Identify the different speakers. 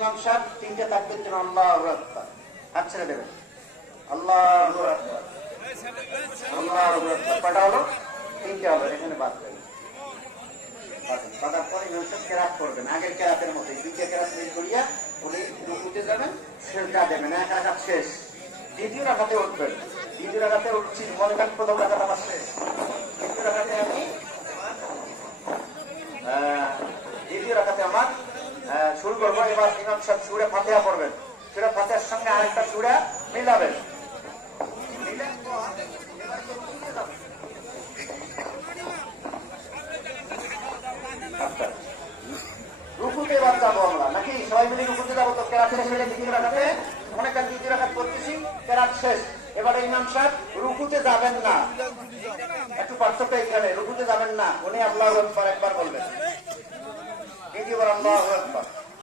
Speaker 1: ইমাম সাহেব, তিনটে তাকবির দিন আল্লাহ হাত ছেড়ে দেবেন। আল্লাহ আল্লাহ আকবার। হলো? তিনটে হলো, এখানে বাদ দেবেন শেষ করিয়া দেবেন। রাখাত উঠবেন। দ্বিতীয় উঠছি, মনে করেন শেষ। দ্বিতীয় রাখাতে আমি দ্বিতীয় রাখাতে আমার শুরু করব। এবার ইমাম সাহেব সুরে ফাতেহা পড়বেন। সুরে ফাতেহার সঙ্গে আরেকটা সুরে মিলাবেন। তো রুকুতে। আচ্ছা। এবার নাকি সবাই মিলে রুকুতে যাব? তো শেষ এবারে রুকুতে যাবেন না। একটু পার্থক্য এখানে। রুকুতে যাবেন না। উনি একবার একবার বলবেন। দ্বিতীয়বার আল্লাহ একবার